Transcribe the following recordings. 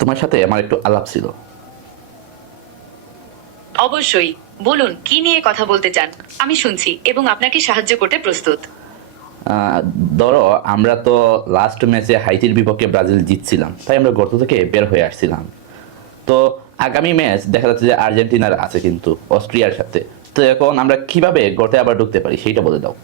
তোমার সাথে আমার একটু আলাপ ছিল। অবশ্যই, বলুন কি নিয়ে কথা বলতে চান। আমি শুনছি এবং আপনাকে সাহায্য করতে প্রস্তুত। আহ, ধরো আমরা তো লাস্ট ম্যাচে হাইতির বিপক্ষে ব্রাজিল জিতছিলাম, তাই আমরা গর্ত থেকে বের হয়ে আসছিলাম। তো আগামী ম্যাচ দেখা যাচ্ছে যে আর্জেন্টিনার আছে কিন্তু অস্ট্রিয়ার সাথে। তো এখন আমরা কিভাবে গর্তে আবার ঢুকতে পারি সেইটা বলে দাও।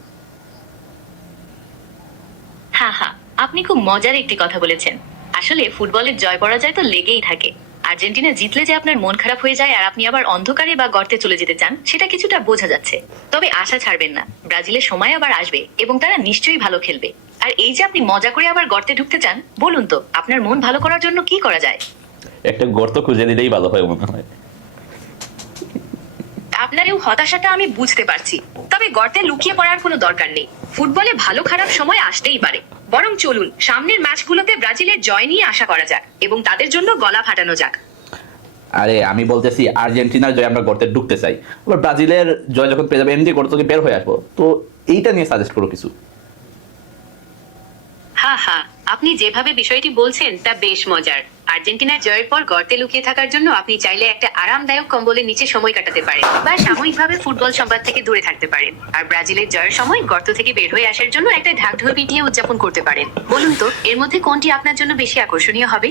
হ্যাঁ হ্যাঁ, আপনি খুব মজার একটি কথা বলেছেন। আসলে ফুটবলের জয় পরাজয় তো লেগেই থাকে। আর্জেন্টিনা জিতলে যে আপনার মন খারাপ হয়ে যায় আর আপনি আবার অন্ধকারে বা গর্তে চলে যেতে চান, সেটা কিছুটা বোঝা যাচ্ছে। তবে আশা ছাড়বেন না, ব্রাজিলের সময় আবার আসবে এবং তারা নিশ্চয়ই ভালো খেলবে। আর এই যে আপনি মজা করে আবার গর্তে ঢুকতে চান, বলুন তো আপনার মন ভালো করার জন্য কি করা যায়। একটা গর্ত খুঁজে দিলেই ভালো হয় মনে হয়। আপনার এই হতাশাটা আমি বুঝতে পারছি, তবে গর্তে লুকিয়ে পড়ার কোনো দরকার নেই। ফুটবলে ভালো খারাপ সময় আসতেই পারে। বরং চলুন সামনের ম্যাচগুলোতে ব্রাজিলের জয় নিয়ে আশা করা যাক এবং তাদের জন্য গলা ফাটানো যাক। আরে আমি বলতেছি আর্জেন্টিনার জয় আমরা গর্তে ঢুকতে চাই, আবার ব্রাজিলের জয় যখন পেয়ে যাবে এমনি গর্ত থেকে বের হয়ে আসবো। তো এইটা নিয়ে সাজেস্ট করো কিছু। হ্যাঁ হ্যাঁ, আপনি যেভাবে বিষয়টি বলছেন তা বেশ মজার। আর্জেন্টিনার জয়ের পর গর্তে লুকিয়ে থাকার জন্য আপনি চাইলে একটা আরামদায়ক কম্বলের নিচে সময় কাটাতে পারেন বা সাময়িকভাবে ফুটবল সংবাদ থেকে দূরে থাকতে পারেন। আর ব্রাজিলের জয়ের সময় গর্ত থেকে বের হয়ে আসার জন্য একটা ঢাকঢোল পিটিয়ে উদযাপন করতে পারেন। বলুন তো এর মধ্যে কোনটি আপনার জন্য বেশি আকর্ষণীয় হবে।